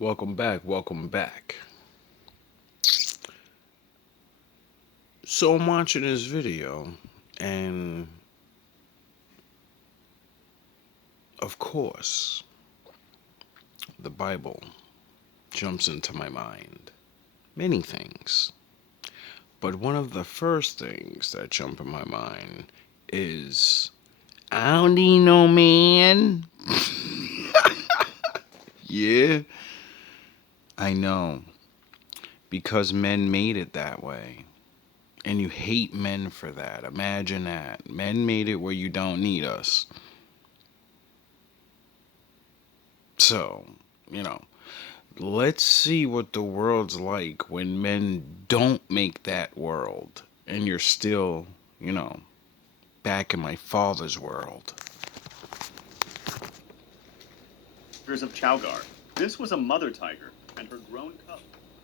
Welcome back, welcome back. So I'm watching this video, and of course, the Bible jumps into my mind. Many things. But one of the first things that jump in my mind is I don't need no man. Yeah, I know. Because men made it that way. And you hate men for that. Imagine that. Men made it where you don't need us. So, you know, let's see what the world's like when men don't make that world. And you're still, back in my father's world. Tigers of Chowgar. This was a mother tiger and her grown cub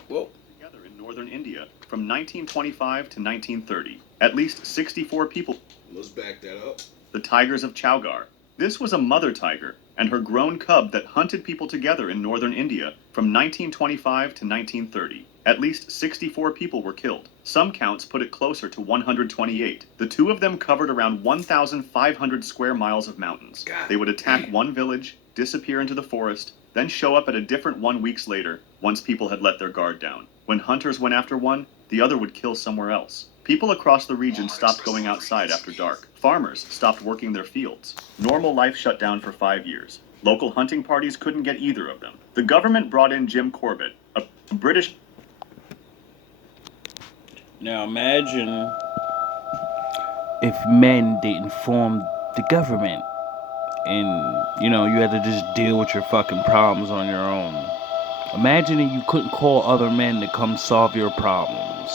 Whoa. together in northern India from 1925 to 1930. At least 64 people. Let's back that up. The Tigers of Chowgar. This was a mother tiger and her grown cub that hunted people together in northern India from 1925 to 1930. At least 64 people were killed. Some counts put it closer to 128. The two of them covered around 1,500 square miles of mountains. They would attack one village, disappear into the forest, then show up at a different one weeks later, once people had let their guard down. When hunters went after one, the other would kill somewhere else. People across the region stopped going outside after dark. Farmers stopped working their fields. Normal life shut down for 5 years. Local hunting parties couldn't get either of them. The government brought in Jim Corbett, a British... Now imagine if men didn't form the government and, you had to just deal with your fucking problems on your own. Imagine if you couldn't call other men to come solve your problems.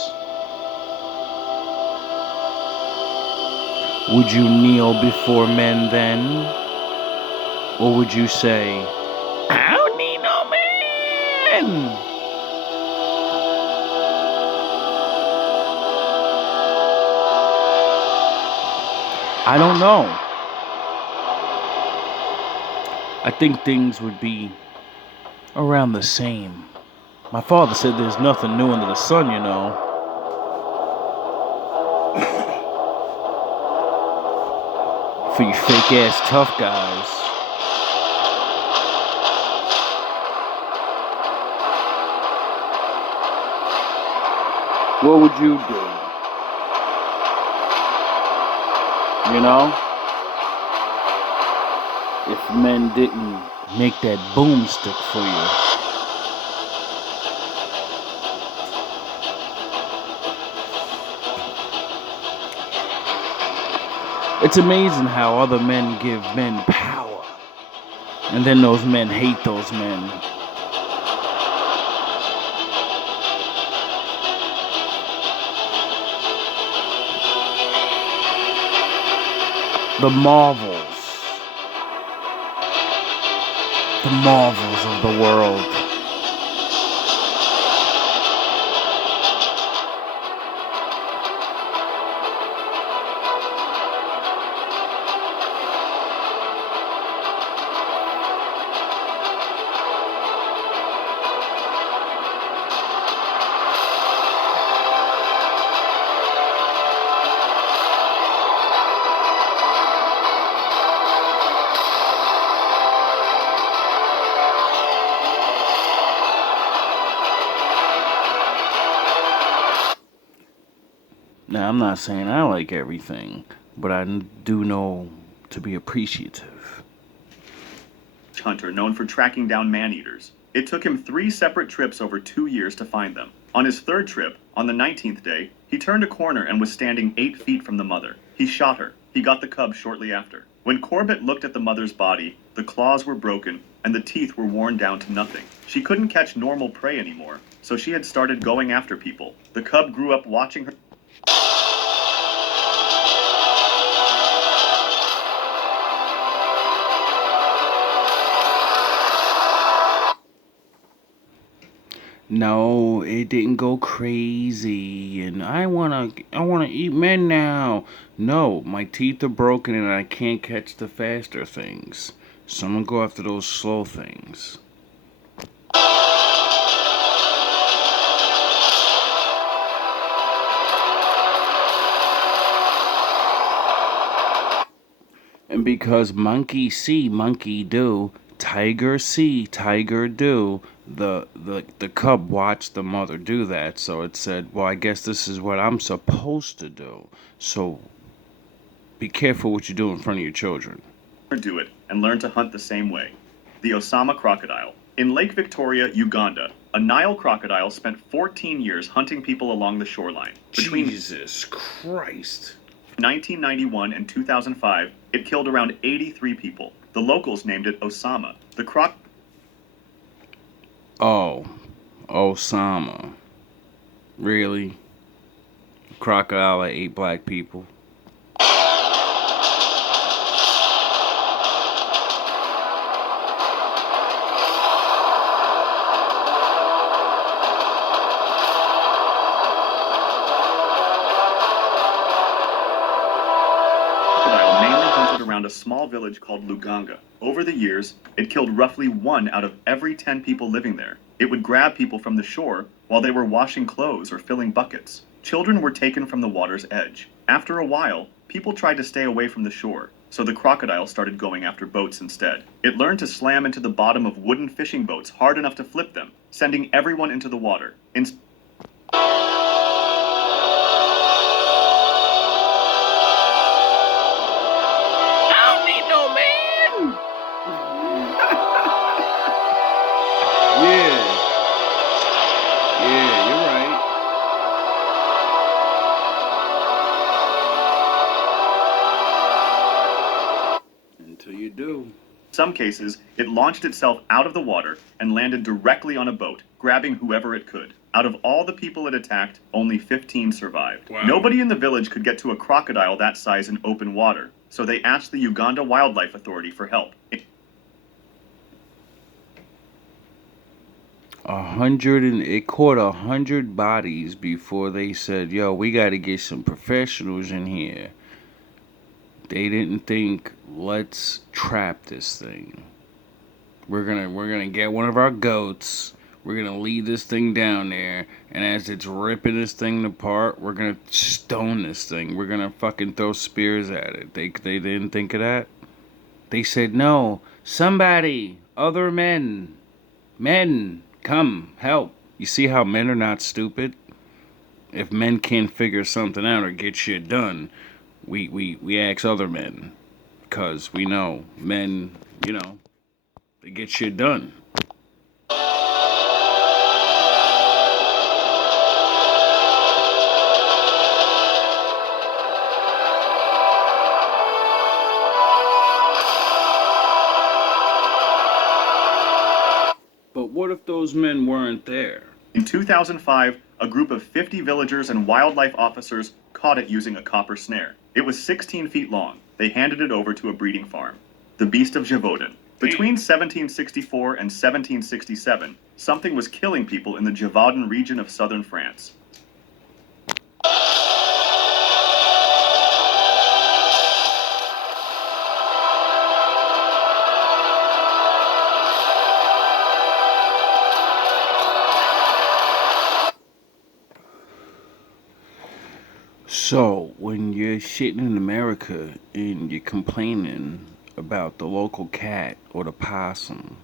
Would you kneel before men then? Or would you say, I don't need no man? I don't know. I think things would be around the same. My father said there's nothing new under the sun, For you fake ass tough guys. What would you do? If men didn't make that boomstick for you. It's amazing how other men give men power. And then those men hate those men. The marvels. The marvels of the world. Now, I'm not saying I like everything, but I do know to be appreciative. Hunter known for tracking down man-eaters. It took him 3 separate trips over 2 years to find them. On his third trip, on the 19th day, he turned a corner and was standing 8 feet from the mother. He shot her. He got the cub shortly after. When Corbett looked at the mother's body, the claws were broken and the teeth were worn down to nothing. She couldn't catch normal prey anymore, so she had started going after people. The cub grew up watching her. No, it didn't go crazy and I wanna eat men now. No, my teeth are broken and I can't catch the faster things. So I'm gonna go after those slow things. because monkey see, monkey do, tiger see, tiger do. The cub watched the mother do that, so it said, "Well, I guess this is what I'm supposed to do." So be careful what you do in front of your children. Do it and learn to hunt the same way. The Osama crocodile. In Lake Victoria, Uganda, a Nile crocodile spent 14 years hunting people along the shoreline. Between Jesus Christ. 1991 and 2005, it killed around 83 people. The locals named it Osama. The Oh, Osama. Really? Crocodile that ate black people? crocodile mainly hunted around a small village called Luganga. Over the years, it killed roughly 1 out of every 10 people living there. It would grab people from the shore while they were washing clothes or filling buckets. Children were taken from the water's edge. After a while, people tried to stay away from the shore, so the crocodile started going after boats instead. It learned to slam into the bottom of wooden fishing boats hard enough to flip them, sending everyone into the water. I don't need no man. Yeah. Yeah, you're right. Until you do. In some cases, it launched itself out of the water and landed directly on a boat, grabbing whoever it could. Out of all the people it attacked, only 15 survived. Wow. Nobody in the village could get to a crocodile that size in open water, so they asked the Uganda Wildlife Authority for help. It caught 100 bodies before they said, "Yo, we got to get some professionals in here." They didn't think, "Let's trap this thing. We're gonna get one of our goats. We're gonna lead this thing down there, and as it's ripping this thing apart, we're gonna stone this thing. We're gonna fucking throw spears at it." They didn't think of that. They said, "No, somebody, other men, come help." You see how men are not stupid? If men can't figure something out or get shit done, we ask other men, because we know men, they get shit done. But what if those men weren't there? In 2005, a group of 50 villagers and wildlife officers caught it using a copper snare. It was 16 feet long. They handed it over to a breeding farm. The Beast of Gévaudan. Between 1764 and 1767, something was killing people in the Gévaudan region of southern France. So, when you're shitting in America and you're complaining about the local cat or the possum,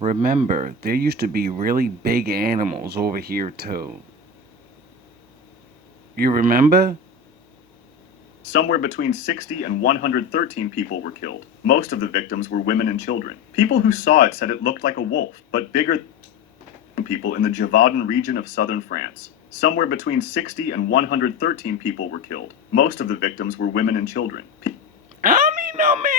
remember, there used to be really big animals over here too. You remember? Somewhere between 60 and 113 people were killed. Most of the victims were women and children. People who saw it said it looked like a wolf, but bigger than people in the Gévaudan region of southern France. Somewhere between 60 and 113 people were killed. Most of the victims were women and children. I don't need no man.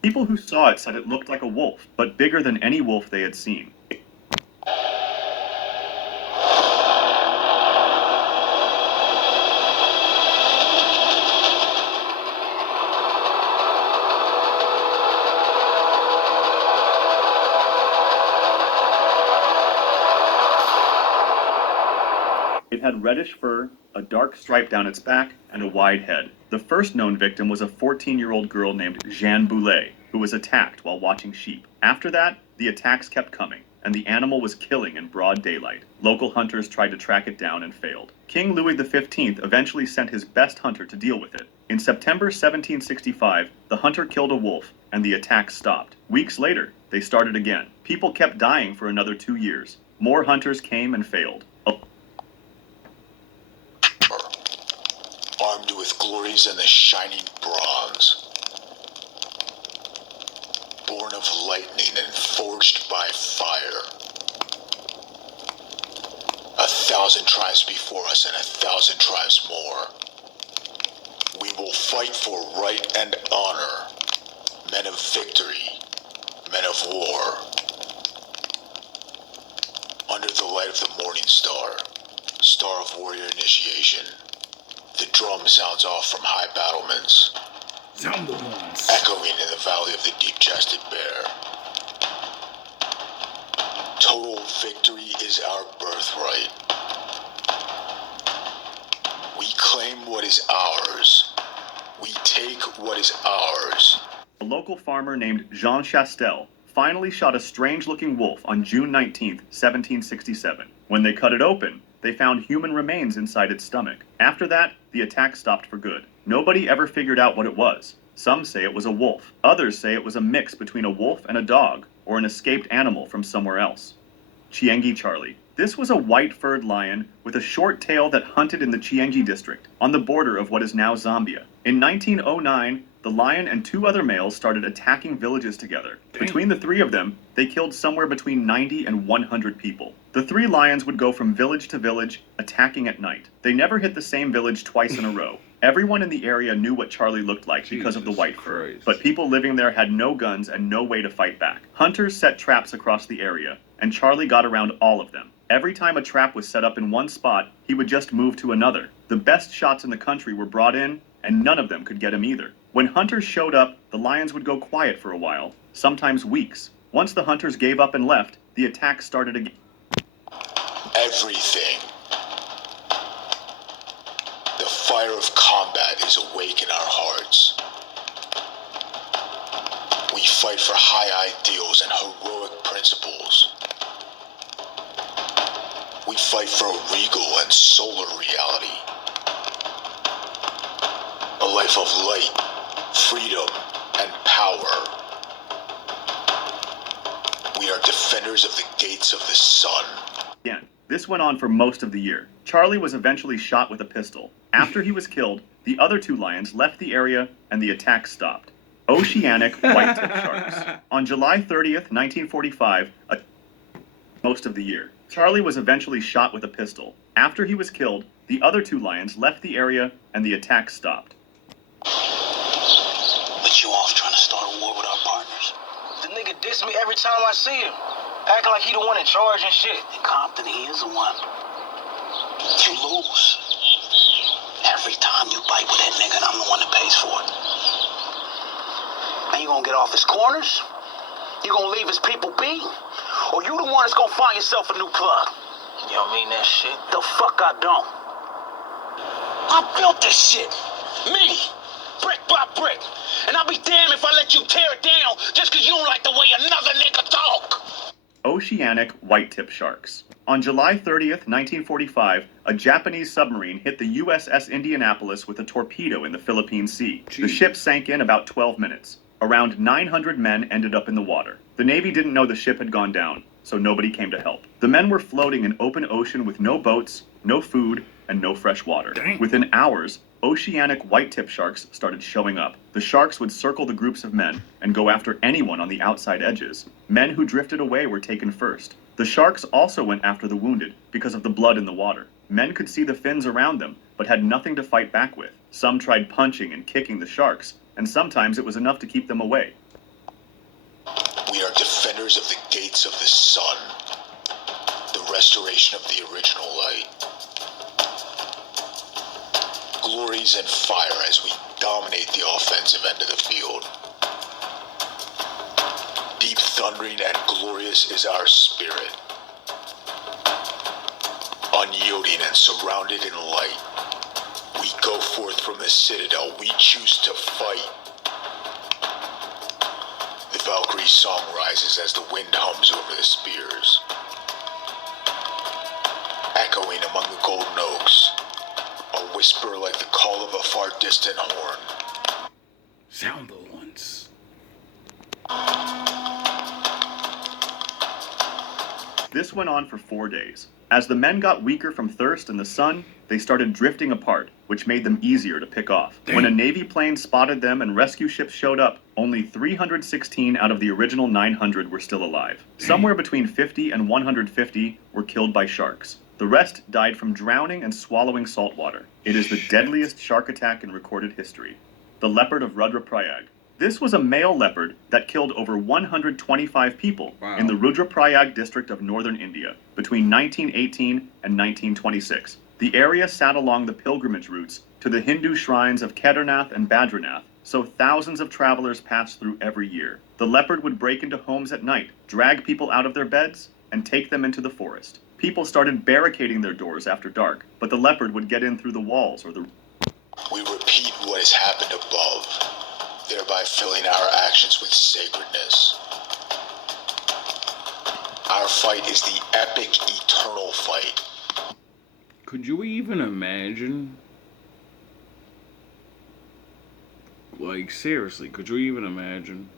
People who saw it said it looked like a wolf, but bigger than any wolf they had seen. It had reddish fur, a dark stripe down its back, and a wide head. The first known victim was a 14-year-old girl named Jeanne Boulet, who was attacked while watching sheep. After that, the attacks kept coming, and the animal was killing in broad daylight. Local hunters tried to track it down and failed. King Louis XV eventually sent his best hunter to deal with it. In September 1765, the hunter killed a wolf, and the attacks stopped. Weeks later, they started again. People kept dying for another 2 years. More hunters came and failed. Armed with glories and the shining bronze, born of lightning and forged by fire. 1,000 tribes before us and 1,000 tribes more. We will fight for right and honor, men of victory, men of war. Under the light of the morning star, star of warrior initiation, the drum sounds off from high battlements, echoing in the valley of the deep-chested bear. Total victory is our birthright. We claim what is ours. We take what is ours. A local farmer named Jean Chastel finally shot a strange-looking wolf on June 19, 1767. When they cut it open, they found human remains inside its stomach. After that, the attack stopped for good. Nobody ever figured out what it was. Some say it was a wolf. Others say it was a mix between a wolf and a dog, or an escaped animal from somewhere else. Chiengi Charlie. This was a white-furred lion with a short tail that hunted in the Chiengi district, on the border of what is now Zambia. In 1909, the lion and 2 other males started attacking villages together. Between the 3 of them, they killed somewhere between 90 and 100 people. The 3 lions would go from village to village, attacking at night. They never hit the same village twice in a row. Everyone in the area knew what Charlie looked like because of the white fur, but people living there had no guns and no way to fight back. Hunters set traps across the area, and Charlie got around all of them. Every time a trap was set up in one spot, he would just move to another. The best shots in the country were brought in, and none of them could get him either. When hunters showed up, the lions would go quiet for a while, sometimes weeks. Once the hunters gave up and left, the attack started again. Everything. The fire of combat is awake in our hearts. We fight for high ideals and heroic principles. We fight for a regal and solar reality. A life of light, freedom, and power. We are defenders of the gates of the sun. Again, this went on for most of the year. Charlie was eventually shot with a pistol. After he was killed, the other 2 lions left the area and the attack stopped. Oceanic white-tip sharks. On July 30th, 1945, most of the year, Charlie was eventually shot with a pistol. After he was killed, the other 2 lions left the area and the attack stopped. But you off trying to start a war with our partners. The nigga diss me every time I see him, acting like he the one in charge and shit. In Compton, he is the one. You lose. Every time you bite with that nigga, and I'm the one that pays for it. And you gonna get off his corners? You gonna leave his people be? Or you the one that's gonna find yourself a new plug? You don't mean that shit? The fuck I don't. I built this shit. Me. Brick by brick. And I'll be damned if I let you tear it down just because you don't like the way another nigga talk. Oceanic white-tip sharks. On July 30th, 1945, a Japanese submarine hit the USS Indianapolis with a torpedo in the Philippine Sea. The ship sank in about 12 minutes. Around 900 men ended up in the water. The Navy didn't know the ship had gone down, so nobody came to help. The men were floating in open ocean with no boats, no food, and no fresh water. Within hours, oceanic white-tip sharks started showing up. The sharks would circle the groups of men and go after anyone on the outside edges. Men who drifted away were taken first. The sharks also went after the wounded because of the blood in the water. Men could see the fins around them, but had nothing to fight back with. Some tried punching and kicking the sharks, and sometimes it was enough to keep them away. We are defenders of the gates of the sun, the restoration of the original light. Glories and fire as we dominate the offensive end of the field. Deep thundering and glorious is our spirit. unyielding and surrounded in light. We go forth from the citadel, we choose to fight. The Valkyrie's song rises as the wind hums over the spears, echoing among the golden oaks, a whisper like the call of a far distant horn. Sound the ones. This went on for 4 days. As the men got weaker from thirst and the sun, they started drifting apart, which made them easier to pick off. When a Navy plane spotted them and rescue ships showed up, only 316 out of the original 900 were still alive. Somewhere between 50 and 150 were killed by sharks. The rest died from drowning and swallowing salt water. It is the deadliest shark attack in recorded history. The leopard of Rudraprayag. This was a male leopard that killed over 125 people in the Rudraprayag district of northern India between 1918 and 1926. The area sat along the pilgrimage routes to the Hindu shrines of Kedarnath and Badrinath, so thousands of travelers passed through every year. The leopard would break into homes at night, drag people out of their beds, and take them into the forest. People started barricading their doors after dark, but the leopard would get in through the walls or the... We repeat what has happened above, thereby filling our actions with sacredness. Our fight is the epic, eternal fight. Could you even imagine? Like, seriously, could you even imagine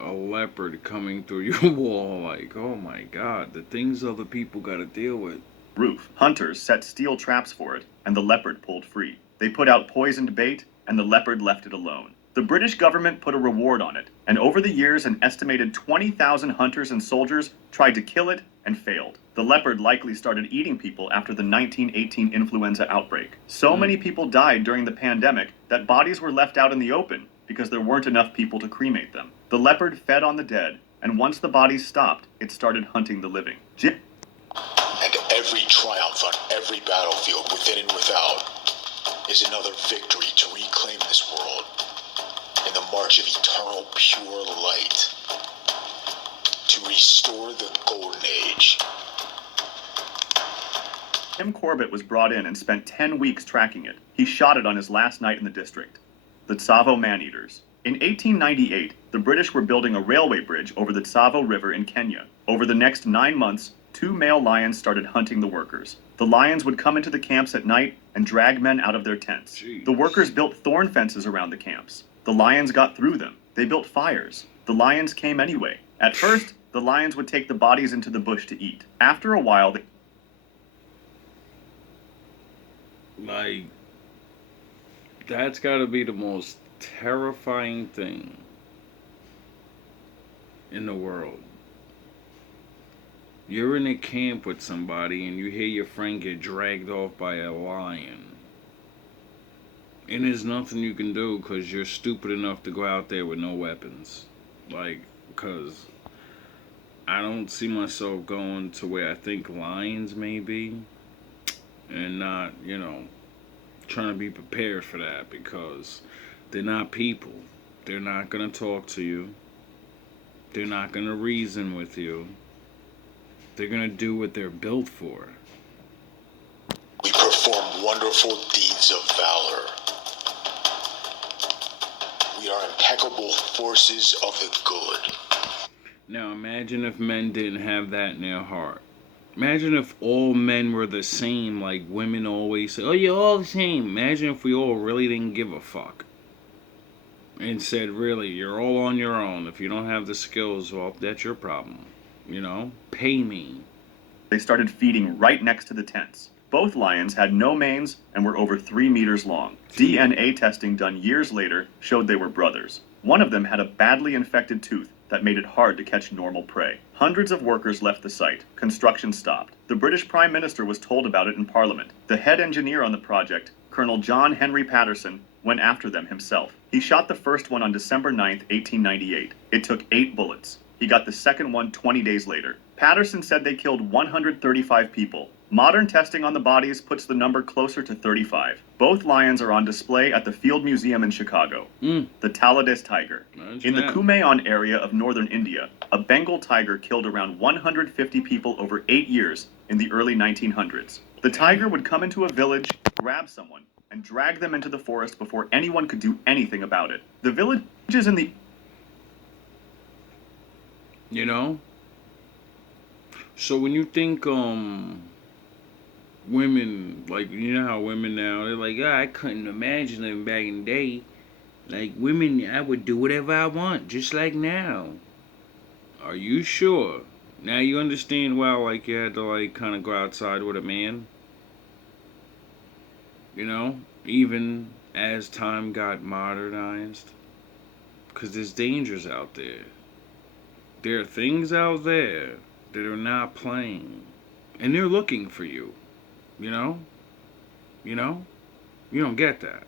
a leopard coming through your wall? Like, oh my god, the things other people gotta deal with. roof. Hunters set steel traps for it, and the leopard pulled free. They put out poisoned bait, and the leopard left it alone. The British government put a reward on it, and over the years an estimated 20,000 hunters and soldiers tried to kill it and failed. The leopard likely started eating people after the 1918 influenza outbreak. So many people died during the pandemic that bodies were left out in the open because there weren't enough people to cremate them. The leopard fed on the dead, and once the bodies stopped, it started hunting the living. And every triumph on every battlefield, within and without, is another victory to reclaim this world in the march of eternal pure light, to restore the golden age. Tim Corbett was brought in and spent 10 weeks tracking it. He shot it on his last night in the district. The Tsavo man-eaters. In 1898, the British were building a railway bridge over the Tsavo River in Kenya. Over the next 9 months, 2 male lions started hunting the workers. The lions would come into the camps at night and drag men out of their tents. Jeez. The workers built thorn fences around the camps. The lions got through them. They built fires. The lions came anyway. At first, the lions would take the bodies into the bush to eat. After a while, Like, that's got to be the most terrifying thing in the world. You're in a camp with somebody and you hear your friend get dragged off by a lion. And there's nothing you can do because you're stupid enough to go out there with no weapons. Like, because I don't see myself going to where I think lions may be. And not, trying to be prepared for that, because they're not people. They're not going to talk to you. They're not going to reason with you. They're going to do what they're built for. We perform wonderful deeds of valor. We are impeccable forces of the good. Now imagine if men didn't have that in their heart. Imagine if all men were the same, like women always say, oh, you're all the same. Imagine if we all really didn't give a fuck. And said, really, you're all on your own. If you don't have the skills, well, that's your problem. Pay me. they started feeding right next to the tents. Both lions had no manes and were over 3 meters long. DNA testing done years later showed they were brothers. One of them had a badly infected tooth that made it hard to catch normal prey. Hundreds of workers left the site. Construction stopped. The British Prime Minister was told about it in Parliament. The head engineer on the project, Colonel John Henry Patterson, went after them himself. He shot the first one on December 9, 1898. It took 8 bullets. He got the second one 20 days later. Patterson said they killed 135 people. Modern testing on the bodies puts the number closer to 35. Both lions are on display at the Field Museum in Chicago. The Taladas tiger. In the Kumaon area of northern India, a Bengal tiger killed around 150 people over 8 years in the early 1900s. The tiger would come into a village, grab someone, and drag them into the forest before anyone could do anything about it. The villages in the... You know? So when you think, women, like, you know how women now, they're like, I couldn't imagine them back in the day. Like, women, I would do whatever I want, just like now. Are you sure? Now you understand why, like, you had to, like, kind of go outside with a man? You know? Even as time got modernized. Because there's dangers out there. There are things out there that are not playing. And they're looking for you. You know? You know? You don't get that.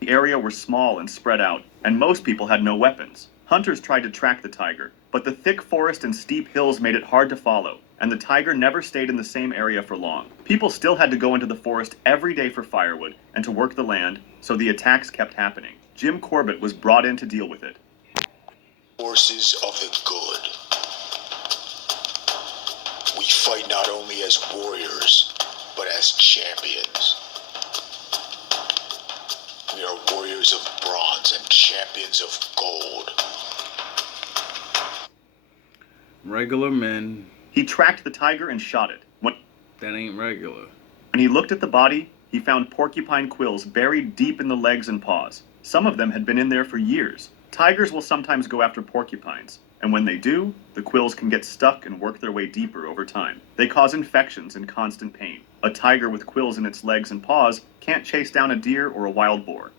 The area were small and spread out, and most people had no weapons. Hunters tried to track the tiger, but the thick forest and steep hills made it hard to follow, and the tiger never stayed in the same area for long. People still had to go into the forest every day for firewood and to work the land, so the attacks kept happening. Jim Corbett was brought in to deal with it. Forces of the good. We fight not only as warriors, but as champions. We are warriors of bronze and champions of gold. Regular men. He tracked the tiger and shot it. That ain't regular. When he looked at the body, he found porcupine quills buried deep in the legs and paws. Some of them had been in there for years. Tigers will sometimes go after porcupines, and when they do, the quills can get stuck and work their way deeper over time. They cause infections and constant pain. A tiger with quills in its legs and paws can't chase down a deer or a wild boar.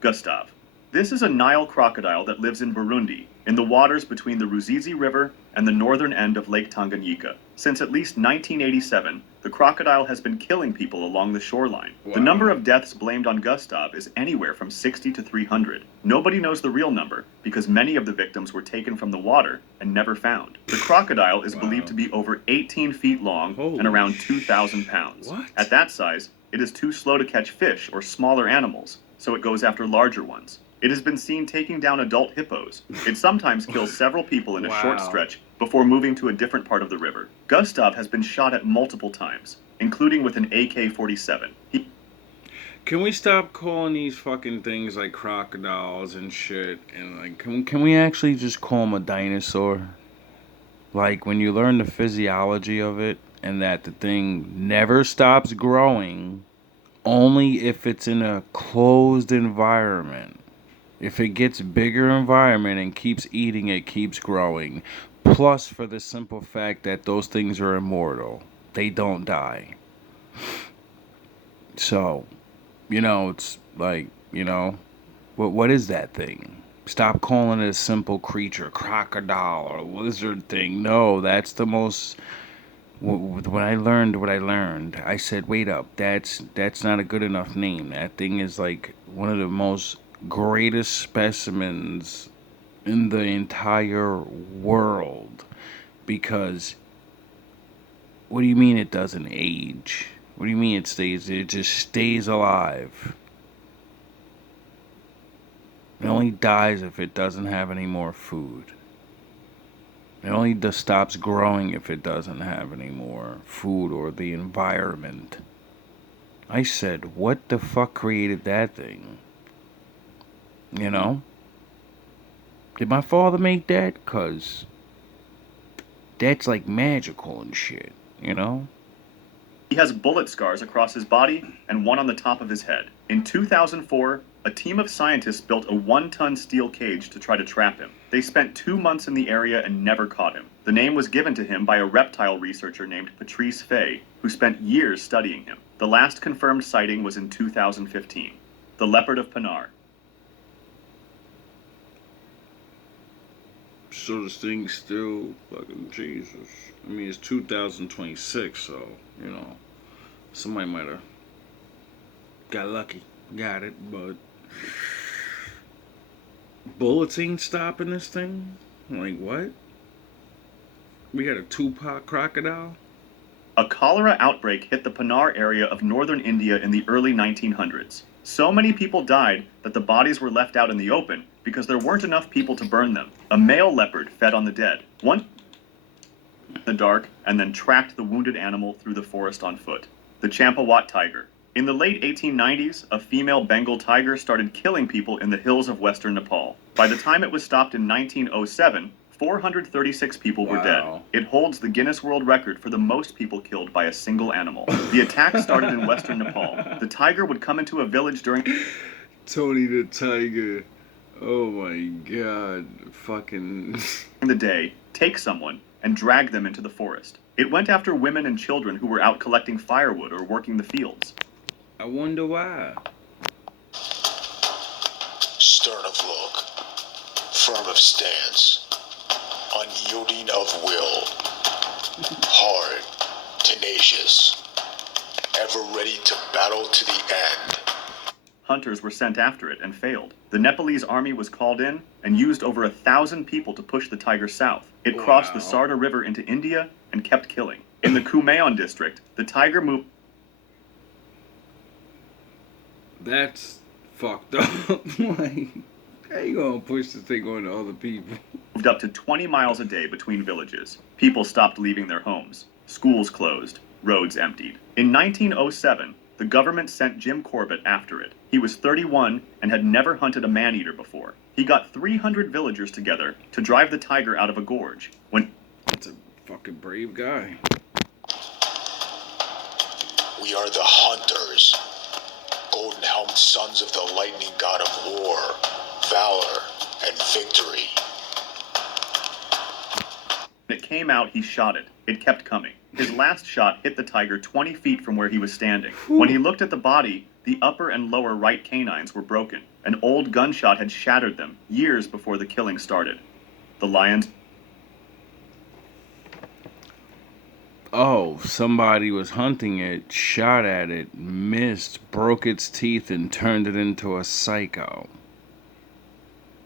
Gustav. This is a Nile crocodile that lives in Burundi, in the waters between the Ruzizi River and the northern end of Lake Tanganyika. Since at least 1987, the crocodile has been killing people along the shoreline. Wow. The number of deaths blamed on Gustav is anywhere from 60 to 300. Nobody knows the real number because many of the victims were taken from the water and never found. The crocodile is believed to be over 18 feet long and around 2,000 pounds. What? At that size, it is too slow to catch fish or smaller animals, so it goes after larger ones. It has been seen taking down adult hippos. It sometimes kills several people in a short stretch before moving to a different part of the river. Gustav has been shot at multiple times, including with an AK-47. Can we stop calling these fucking things like crocodiles and shit? And like, can we actually just call them a dinosaur? Like, when you learn the physiology of it, and that the thing never stops growing, only if it's in a closed environment. If it gets bigger environment and keeps eating, it keeps growing. Plus, for the simple fact that those things are immortal. They don't die. So, you know, it's like, you know, what is that thing? Stop calling it a simple creature, crocodile or lizard thing. No, that's the most... When I learned what I learned, I said, wait up, that's not a good enough name. That thing is like one of the most greatest specimens in the entire world. Because what do you mean it doesn't age? What do you mean it just stays alive? It only dies if it doesn't have any more food. It only just stops growing if it doesn't have any more food or the environment. I said, what the fuck created that thing? You know? Did my father make that? 'Cause that's like magical and shit, you know? He has bullet scars across his body and one on the top of his head. In 2004, a team of scientists built a 1-ton steel cage to try to trap him. They spent 2 months in the area and never caught him. The name was given to him by a reptile researcher named Patrice Fay, who spent years studying him. The last confirmed sighting was in 2015. The leopard of Pinar. So this thing's still fucking Jesus. I mean, it's 2026, so, you know, somebody might have got lucky, got it, but bullets ain't stopping this thing? Like, what? We had a Tupac crocodile? A cholera outbreak hit the Pinar area of northern India in the early 1900s. So many people died that the bodies were left out in the open because there weren't enough people to burn them. A male leopard fed on the dead, one in the dark, and then tracked the wounded animal through the forest on foot. The Champawat tiger. In the late 1890s, a female Bengal tiger started killing people in the hills of western Nepal. By the time it was stopped in 1907, 436 people were dead. Wow. It holds the Guinness World Record for the most people killed by a single animal. The attack started in western Nepal. The tiger would come into a village during Tony the Tiger. Oh my god. Fucking. the day, take someone, and drag them into the forest. It went after women and children who were out collecting firewood or working the fields. I wonder why. Stern of look, firm of stance, unyielding of will, hard, tenacious, ever ready to battle to the end. Hunters were sent after it and failed. The Nepalese army was called in and used over 1,000 people to push the tiger south. It crossed the Sarda River into India and kept killing. In the Kumaon district, the tiger moved That's fucked up. Like, how you gonna push this thing on to other people? up to 20 miles a day between villages. People stopped leaving their homes. Schools closed. Roads emptied. In 1907, the government sent Jim Corbett after it. He was 31 and had never hunted a man-eater before. He got 300 villagers together to drive the tiger out of a gorge. When That's a fucking brave guy. We are the hunters, golden-helmed sons of the lightning god of war, valor, and victory. it came out, he shot it. It kept coming. His last shot hit the tiger 20 feet from where he was standing. When he looked at the body, the upper and lower right canines were broken. An old gunshot had shattered them years before the killing started. The lions... Oh, somebody was hunting it, shot at it, missed, broke its teeth, and turned it into a psycho.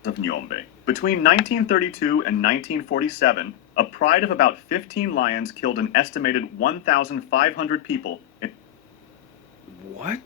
of Nyombe. Between 1932 and 1947, a pride of about 15 lions killed an estimated 1,500 people What?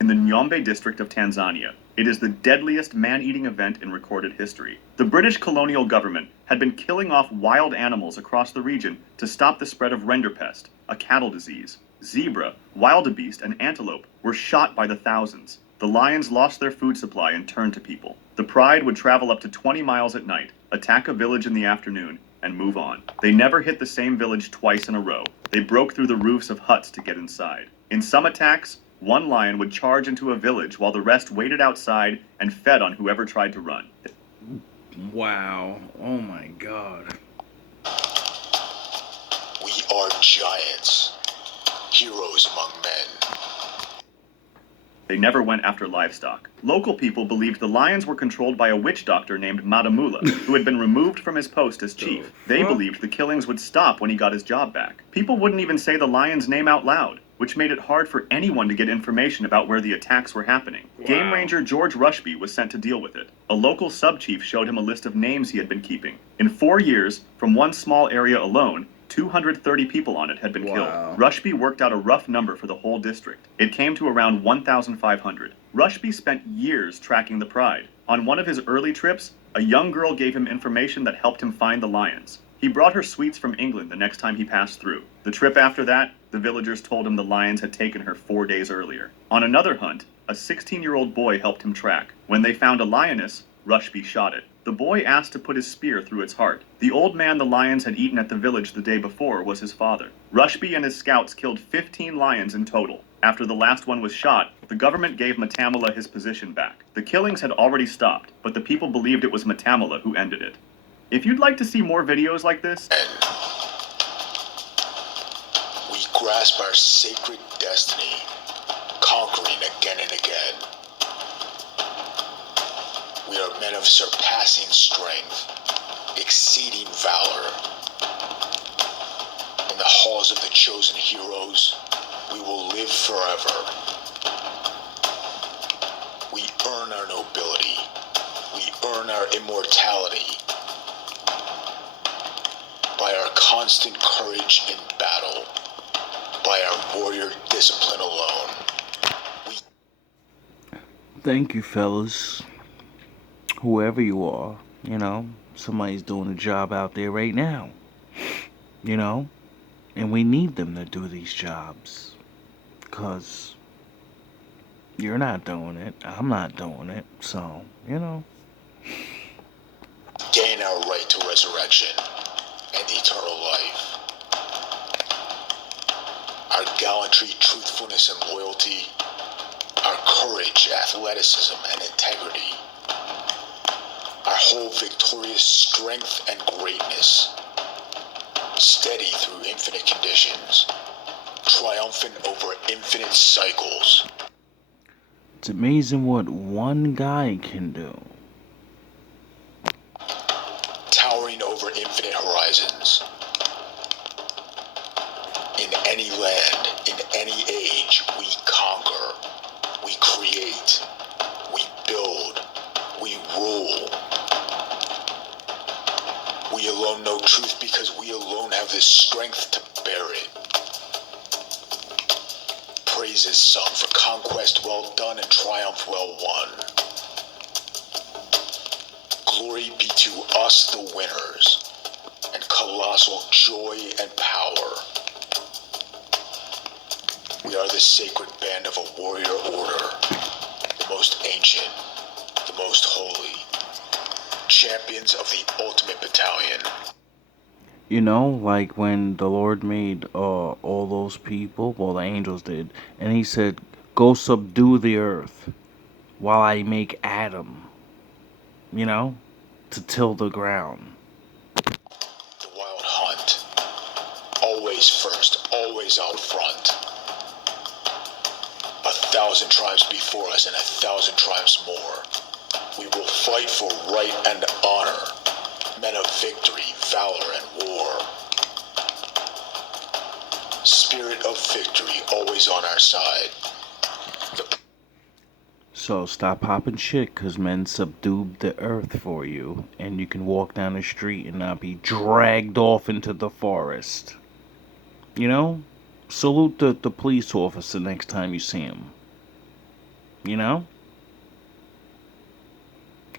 in the Nyombe district of Tanzania. It is the deadliest man-eating event in recorded history. The British colonial government had been killing off wild animals across the region to stop the spread of renderpest, a cattle disease. Zebra, wildebeest, and antelope were shot by the thousands. The lions lost their food supply and turned to people. The pride would travel up to 20 miles at night, attack a village in the afternoon, and move on. They never hit the same village twice in a row. They broke through the roofs of huts to get inside. In some attacks, one lion would charge into a village while the rest waited outside and fed on whoever tried to run. Wow. Oh my god. We are giants, heroes among men. They never went after livestock. Local people believed the lions were controlled by a witch doctor named Madamula, who had been removed from his post as chief. They believed the killings would stop when he got his job back. People wouldn't even say the lion's name out loud, which made it hard for anyone to get information about where the attacks were happening. Wow. Game Ranger George Rushby was sent to deal with it. A local sub-chief showed him a list of names he had been keeping. In 4 years, from one small area alone, 230 people on it had been killed. Rushby worked out a rough number for the whole district. It came to around 1,500. Rushby spent years tracking the pride. On one of his early trips, a young girl gave him information that helped him find the lions. He brought her sweets from England the next time he passed through. The trip after that, the villagers told him the lions had taken her 4 days earlier. On another hunt, a 16-year-old boy helped him track. When they found a lioness, Rushby shot it. The boy asked to put his spear through its heart. The old man the lions had eaten at the village the day before was his father. Rushby and his scouts killed 15 lions in total. After the last one was shot, the government gave Matamala his position back. The killings had already stopped, but the people believed it was Matamala who ended it. If you'd like to see more videos like this, We grasp our sacred destiny, conquering again and again. We are men of surpassing strength, exceeding valor. In the halls of the chosen heroes, we will live forever. We earn our nobility. We earn our immortality by our constant courage in battle, by our warrior discipline alone. Thank you, fellas. Whoever you are, somebody's doing a job out there right now, and we need them to do these jobs. 'Cause you're not doing it. I'm not doing it. So, Gain our right to resurrection and eternal life. Our gallantry, truthfulness, and loyalty. Our courage, athleticism, and integrity. Our whole victorious strength and greatness. Steady through infinite conditions. Triumphant over infinite cycles. It's amazing what one guy can do. Towering over infinite horizons. In any land, in any age, we conquer. We create. We build. We rule. We alone know truth because we alone have the strength to bear it. Praises sung for conquest well done and triumph well won. Glory be to us the winners, and colossal joy and power. We are the sacred band of a warrior order, the most ancient, the most holy, champions of the ultimate battalion. Like when the Lord made all those people, well, the angels did, and he said, "Go subdue the earth while I make Adam, to till the ground." The wild hunt, always first, always out front. 1,000 tribes before us and 1,000 tribes more. We will fight for right and honor, men of victory, valor, and war. Spirit of victory always on our side. So stop popping shit, 'cause men subdued the earth for you, and you can walk down the street and not be dragged off into the forest. Salute the police officer next time you see him.